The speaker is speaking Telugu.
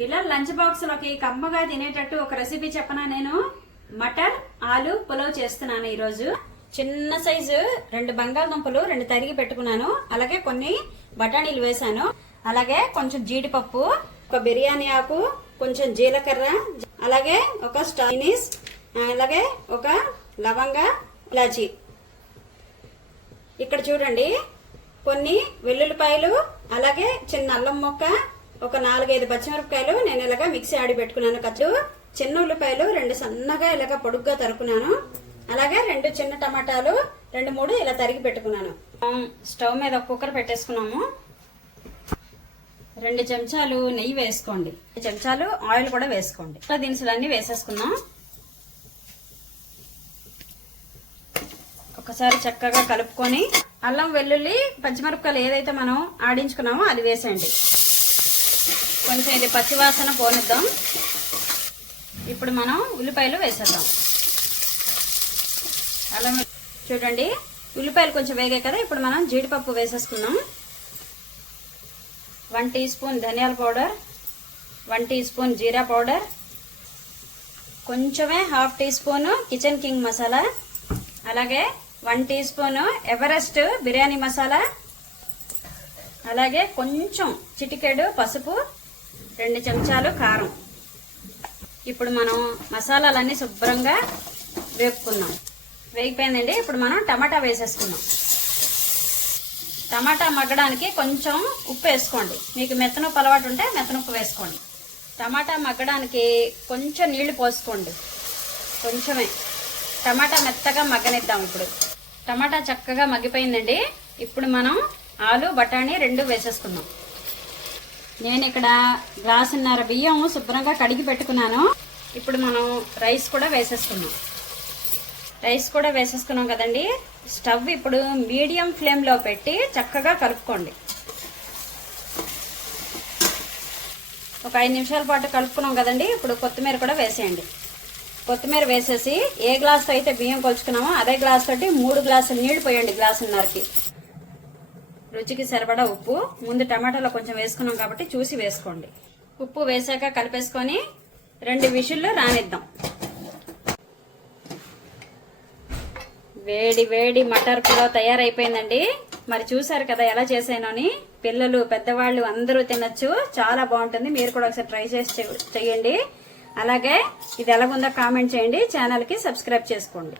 పిల్లల లంచ్ బాక్స్ లోకి కమ్మగా తినేటట్టు ఒక రెసిపీ చెప్పనా నేను. మటర్ ఆలు పులావ్ చేస్తున్నాను ఈరోజు. చిన్న సైజు 2 బంగాళదుంపలు 2 తరిగి పెట్టుకున్నాను. అలాగే కొన్ని బఠానీలు వేసాను. అలాగే కొంచెం జీడిపప్పు, ఒక బిర్యానీ ఆకు, కొంచెం జీలకర్ర, అలాగే ఒక స్టాయినిస్, అలాగే ఒక లవంగ, ఇలాచి. ఇక్కడ చూడండి, కొన్ని వెల్లుల్లిపాయలు, అలాగే చిన్న అల్లం ముక్క, ఒక 4-5 పచ్చిమిరపకాయలు నేను ఇలాగా మిక్సీ ఆడి పెట్టుకున్నాను. కచ్చు చిన్న ఉల్లిపాయలు 2 సన్నగా ఇలాగా పొడుగ్గా తరుకున్నాను. అలాగే 2 చిన్న టమాటాలు 2-3 ఇలా తరిగి పెట్టుకున్నాను. స్టవ్ మీద ఒక కుక్కర్ పెట్టేసుకున్నాము. 2 చెంచాలు నెయ్యి వేసుకోండి. 2 చెంచాలు ఆయిల్ కూడా వేసుకోండి. ఇట్లా దినుసులన్నీ వేసేసుకున్నాం. ఒకసారి చక్కగా కలుపుకొని అల్లం వెల్లుల్లి పచ్చిమిరపకాయలు ఏదైతే మనం ఆడించుకున్నామో అది వేసేయండి. కొంచెం ఇది పచ్చివాసన పోనిద్దాం. ఇప్పుడు మనం ఉల్లిపాయలు వేసేద్దాం. అల్లం చూడండి, ఉల్లిపాయలు కొంచెం వేగాయి కదా. ఇప్పుడు మనం జీడిపప్పు వేసేసుకుందాం. 1 టీ స్పూన్ ధనియాల powder, 1 teaspoon jeera powder, కొంచెమే 1/2 teaspoon kitchen king masala, అలాగే 1 teaspoon Everest biryani masala, అలాగే కొంచెం చిటికెడు పసుపు, 2 చెంచాలు కారం. ఇప్పుడు మనం మసాలాలన్నీ శుభ్రంగా వేపుకున్నాం. వేగిపోయిందండి. ఇప్పుడు మనం టమాటా వేసేసుకున్నాం. టమాటా మగ్గడానికి కొంచెం ఉప్పు వేసుకోండి. మీకు మెత్తనుప్పు అలవాటు ఉంటే మెత్తనుప్పు వేసుకోండి. టమాటా మగ్గడానికి కొంచెం నీళ్లు పోసుకోండి, కొంచెమే. టమాటా మెత్తగా మగ్గనిద్దాం. ఇప్పుడు టమాటా చక్కగా మగ్గిపోయిందండి. ఇప్పుడు మనం ఆలు బఠానీ 2 వేసేసుకున్నాం. నేను ఇక్కడ గ్లాసున్నర బియ్యం శుభ్రంగా కడిగి పెట్టుకున్నాను. ఇప్పుడు మనం రైస్ కూడా వేసేసుకున్నాం. రైస్ కూడా వేసేసుకున్నాం కదండి. స్టవ్ ఇప్పుడు మీడియం ఫ్లేమ్లో పెట్టి చక్కగా కలుపుకోండి. ఒక 5 నిమిషాల పాటు కలుపుకున్నాం కదండి. ఇప్పుడు కొత్తిమీర కూడా వేసేయండి. కొత్తిమీర వేసేసి ఏ గ్లాస్తో అయితే బియ్యం కొలుచుకున్నామో అదే గ్లాస్ తోటి 3 గ్లాసులు నీళ్లు పోయండి. గ్లాసున్నరకి. రుచికి సరిపడా ఉప్పు, ముందు టమాటాలో కొంచెం వేసుకున్నాం కాబట్టి చూసి వేసుకోండి. ఉప్పు వేసాక కలిపేసుకొని 2 విజిల్లు రానిద్దాం. వేడి వేడి మటర్ పులావ్ తయారైపోయిందండి. మరి చూసారు కదా ఎలా చేసానని. పిల్లలు పెద్దవాళ్ళు అందరూ తినొచ్చు. చాలా బాగుంటుంది. మీరు కూడా ఒకసారి ట్రై చేసి చేయండి. అలాగే ఇది ఎలాగుందో కామెంట్ చేయండి. ఛానల్కి సబ్స్క్రైబ్ చేసుకోండి.